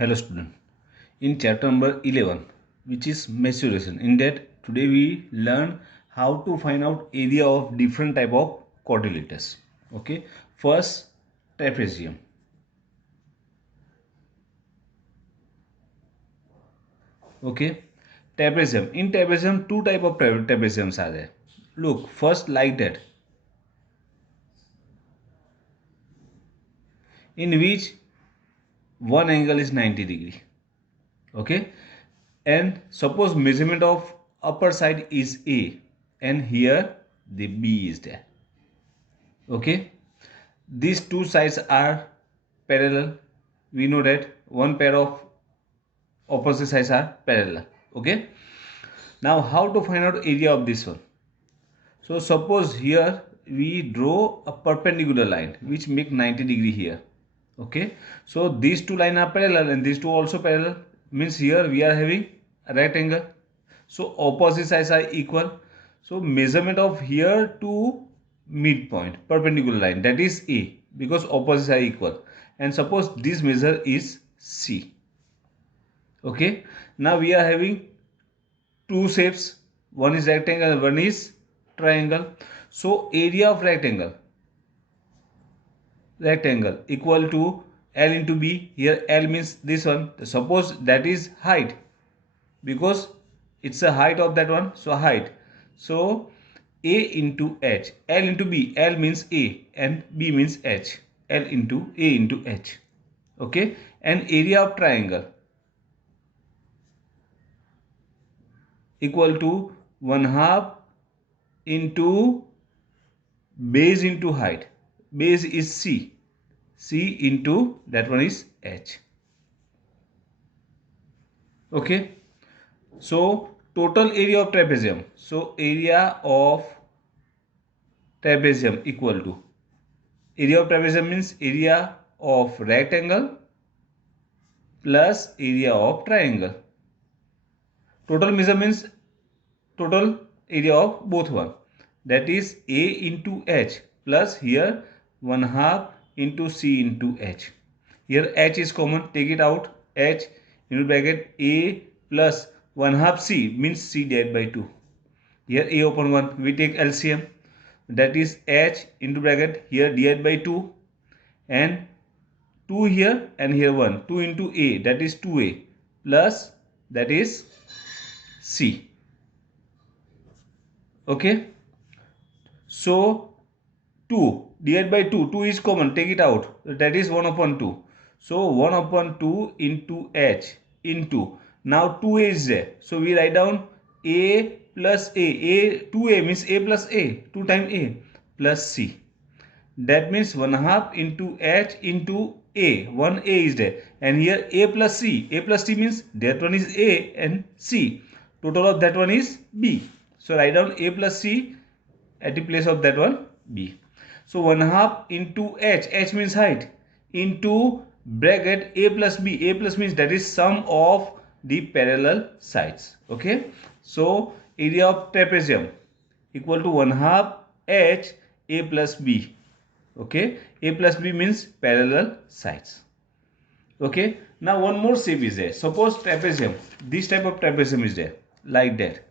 Hello student. In chapter number 11, which is maturation, in that today we learn how to find out area of different type of quadrilaterals. Okay. First, trapezium. Okay. Trapezium. In trapezium, two type of trapeziums are there. Look, first like that, in which one angle is 90 degree. Okay. And suppose measurement of upper side is A and here the B is there. Okay, these two sides are parallel. We know that one pair of opposite sides are parallel. Okay, now how to find out area of this one? So suppose here we draw a perpendicular line which make 90 degree here. Okay, so these two lines are parallel and these two also parallel, means here we are having a rectangle, so opposite sides are equal. So measurement of here to midpoint perpendicular line, that is A, because opposites are equal, and suppose this measure is C. Okay, now we are having two shapes, one is rectangle, one is triangle. So area of rectangle equal to L into B. Here L means this one. Suppose that is height, because it's a height of that one, so height. So A into H, L into B. L means A and B means H. L into A into H. Okay, and area of triangle equal to 1/2 into base into height. Base is C. C into that one is H. Okay, so total area of trapezium. So area of trapezium equal to, area of trapezium means area of rectangle plus area of triangle. Total measure means total area of both one, that is A into H plus here 1/2 into C into H. Here H is common, take it out. H into bracket A plus 1/2 C means C divided by 2. Here A open 1, we take LCM, that is H into bracket here divided by 2 and 2 here and here 1, 2 into A, that is 2A plus that is C. Okay, so 2 divided by 2, 2 is common, take it out, that is 1 upon 2. So 1 upon 2 into H into, now 2A is there, so we write down A plus A, 2A means A plus A, 2 times A plus C. That means 1/2 into H into A, 1A is there, and here A plus C, A plus C means that one is A and C, total of that one is B. So write down A plus C at the place of that one B. So 1/2 into H, H means height, into bracket A plus B, A plus means that is sum of the parallel sides. Okay, so area of trapezium equal to 1/2 H A plus B. Okay, A plus B means parallel sides. Okay, now one more shape is there. Suppose trapezium, this type of trapezium is there, like that.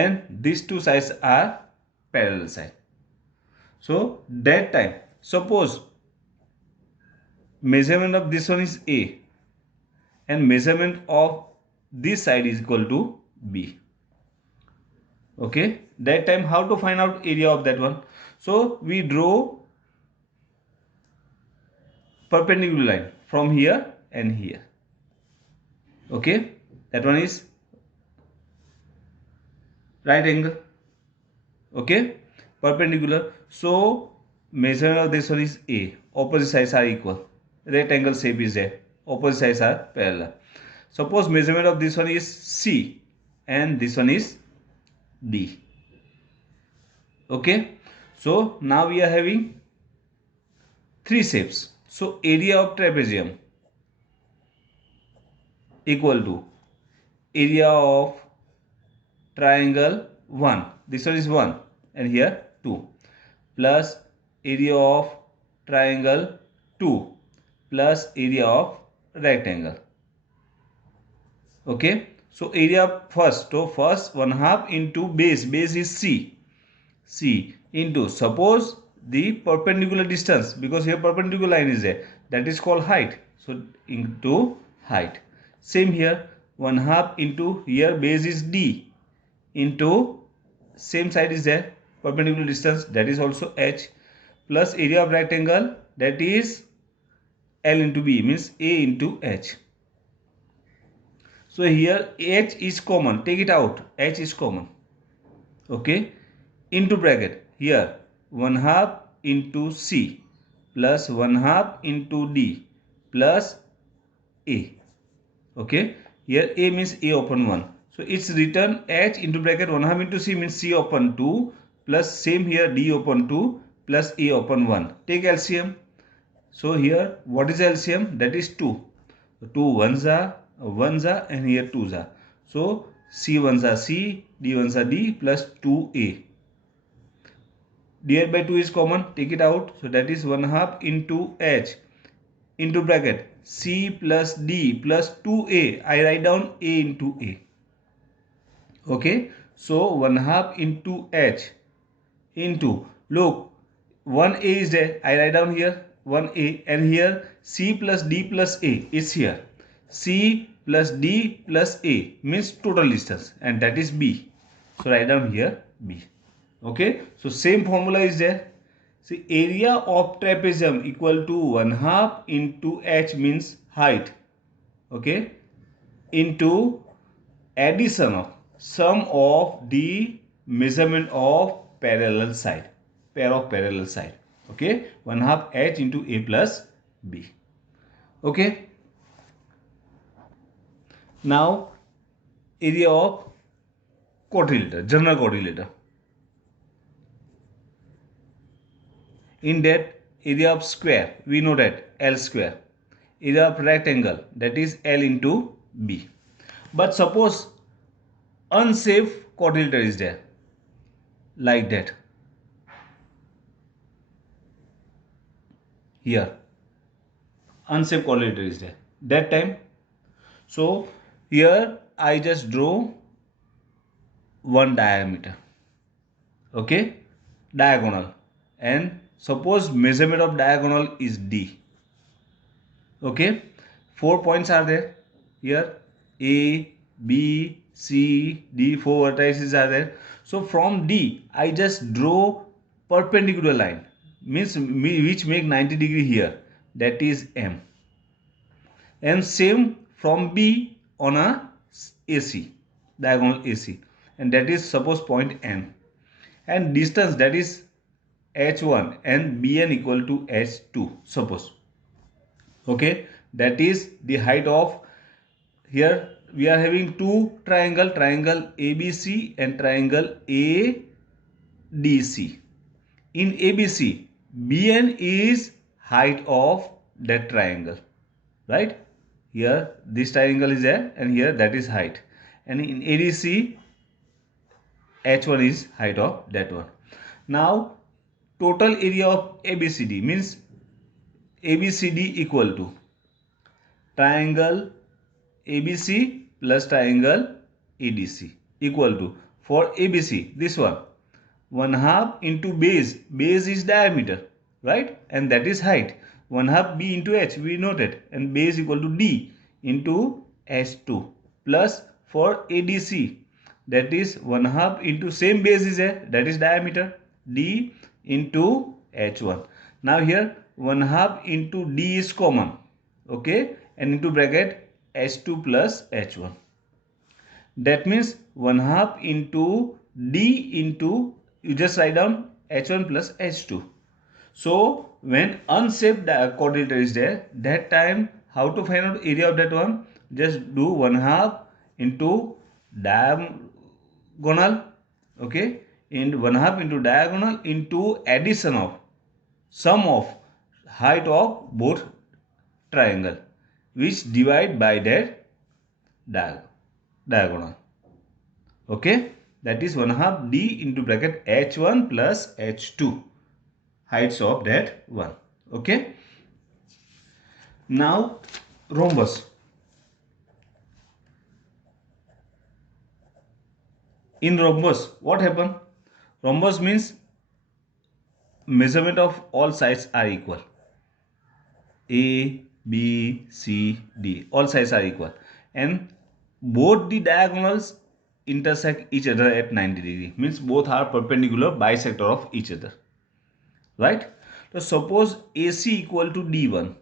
And these two sides are parallel side. So that time, suppose measurement of this one is A and measurement of this side is equal to B. Okay, that time how to find out area of that one? So we draw perpendicular line from here and here. Okay, that one is right angle. Okay, perpendicular. So measurement of this one is A, opposite sides are equal, rectangle shape is there, opposite sides are parallel. Suppose measurement of this one is C and this one is D. Okay, so now we are having three shapes. So area of trapezium equal to area of triangle 1, this one is 1 and here 2, plus area of triangle 2 plus area of rectangle. Okay, so area first, so first 1/2 into base is c into, suppose the perpendicular distance, because here perpendicular line is there, that is called height, so into height. Same here, 1/2 into, here base is d, into same side is there, perpendicular distance, that is also h, plus area of rectangle, that is l into b, means a into h. So here h is common, take it out, h is common. Okay, into bracket, here 1/2 into c plus 1/2 into d plus a. Okay, here a means a upon 1, so it's written h into bracket 1/2 into c means c upon 2 plus same here d upon 2 plus a upon 1. Take LCM. So here what is LCM? That is 2. 2 ones are and here 2s are. So c ones are c, d ones are d plus 2a. Divided by 2 is common, take it out. So that is 1/2 into h into bracket c plus d plus 2a. I write down a into a. Okay, so 1/2 into h into, look, 1a is there, I write down here 1a, and here c plus d plus a is here. C plus d plus a means total distance, and that is b. So write down here b. Okay, so same formula is there. See, area of trapezium equal to 1/2 into h means height. Okay, into addition of sum of the measurement of parallel side, pair of parallel side. Okay, 1/2 h into a plus b. Okay, now area of quadrilateral, general quadrilateral. In that area of square, we know that L square. Area of rectangle, that is L into B. But suppose unsafe quadrilateral is there, like that. Here, unsafe quadrilateral is there. That time, so here I just draw one diameter. Okay, diagonal, and suppose measurement of diagonal is D. Okay, 4 points are there here, A, B, C, D, 4 vertices are there. So from D I just draw perpendicular line, means which make 90 degree here, that is M, and same from B on a AC, diagonal AC, and that is suppose point N, and distance, that is H1 and BN equal to H2, suppose. Okay, that is the height of, here we are having two triangle ABC and triangle ADC. In ABC, BN is height of that triangle, right? Here this triangle is there, and here that is height, and in ADC H1 is height of that one. Now total area of ABCD means ABCD equal to triangle ABC plus triangle ADC equal to, for ABC this one, 1/2 into base is diameter, right, and that is height, 1/2 B into H, we noted, and base equal to D into H2, plus for ADC, that is 1/2 into same base is there, that is diameter, D into H1. Now here 1/2 into D is common. Okay, and into bracket H2 plus H1. That means 1/2 into D into, you just write down H1 plus H2. So when unshaped quadrilateral is there, that time how to find out area of that one? Just do 1/2 into diagonal. Okay, and 1/2 into diagonal into addition of sum of height of both triangle, which divide by that diagonal. Okay, that is 1/2 D into bracket H1 plus H2, heights of that one. Okay. Now rhombus. In rhombus, what happened? Rhombus means measurement of all sides are equal. A, B, C, D. All sides are equal. And both the diagonals intersect each other at 90 degree. Means both are perpendicular bisector of each other. Right? So suppose AC equal to D1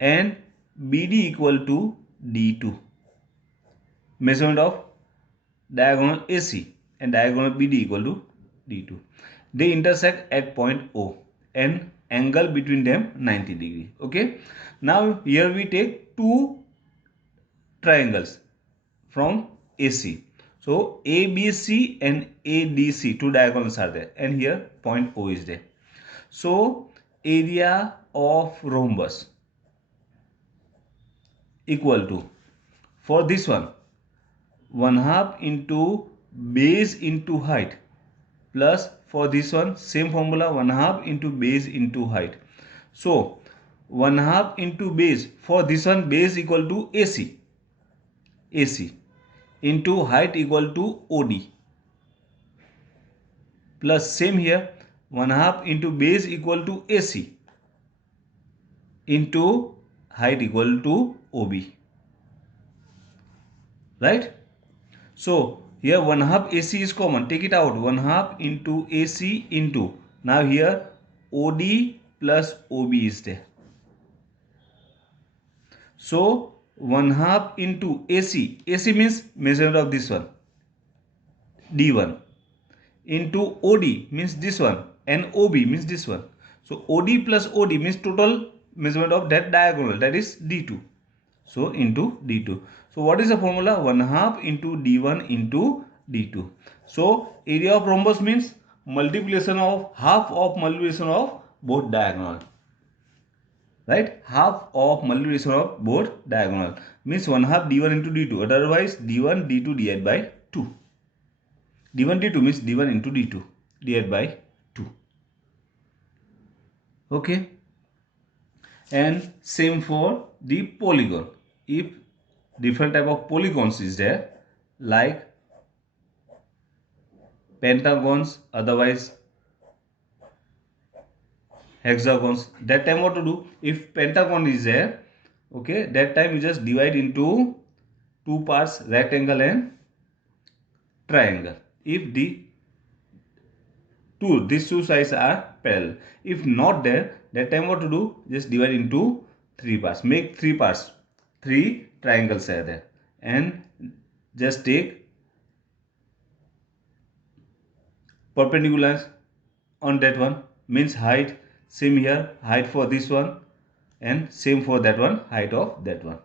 and BD equal to D2. Measurement of diagonal AC and diagonal BD equal to D2. They intersect at point O and angle between them 90 degree. Okay. Now here we take two triangles from AC. So ABC and ADC, two diagonals are there, and here point O is there. So area of rhombus equal to, for this one, 1/2 into base into height, plus for this one same formula, 1/2 into base into height. So 1/2 into base, for this one base equal to AC into height equal to OD, plus same here 1/2 into base equal to AC into height equal to OB. Right? So here 1/2 AC is common, take it out, 1/2 into AC into, now here OD plus OB is there. So 1/2 into AC, AC means measurement of this one, D1, into OD means this one, and OB means this one. So OD plus OD means total measurement of that diagonal, that is D2. So into D2. So what is the formula? 1/2 into D1 into D2. So area of rhombus means multiplication of half of multiplication of both diagonal. Right? Half of multiplication of both diagonal means 1/2 D1 into D2. Otherwise D1 D2 divided by 2. D1 D2 means D1 into D2 divided by 2. Okay. And same for the polygon. If different type of polygons is there, like pentagons, otherwise hexagons, that time what to do? If pentagon is there, okay, that time you just divide into two parts, rectangle and triangle. If these two sides are parallel. If not there, that time what to do? Just divide into three parts. Make three parts. Three triangles are there. And just take perpendicular on that one. Means height. Same here. Height for this one. And same for that one. Height of that one.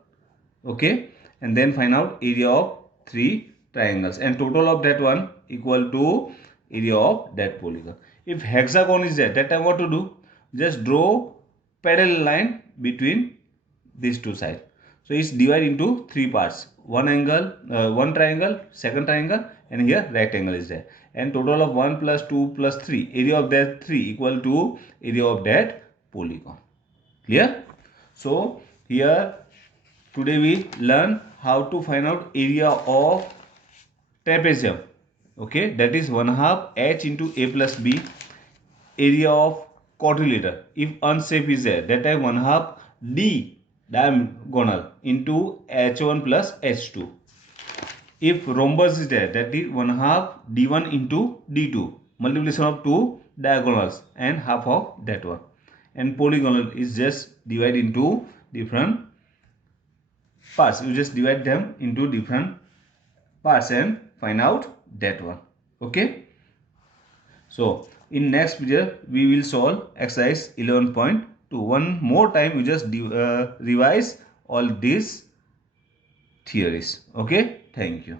Okay. And then find out area of three triangles. And total of that one equal to area of that polygon. If hexagon is there, that time what to do? Just draw parallel line between these two sides. So it's divided into three parts. One triangle, second triangle, and here rectangle is there. And total of 1 plus 2 plus 3. Area of that 3 equal to area of that polygon. Clear? So here today we learn how to find out area of trapezium. Okay, that is 1/2 h into a plus b. Area of quadrilateral, if unsafe is there, that time 1/2 d diagonal into h1 plus h2. If rhombus is there, that is 1/2 d1 into d2, multiplication of two diagonals and half of that one. And polygonal is just divided into different parts. You just divide them into different parts and find out that one. Okay. So in next video we will solve exercise 11.2. One more time you just revise all these theories. Okay. Thank you.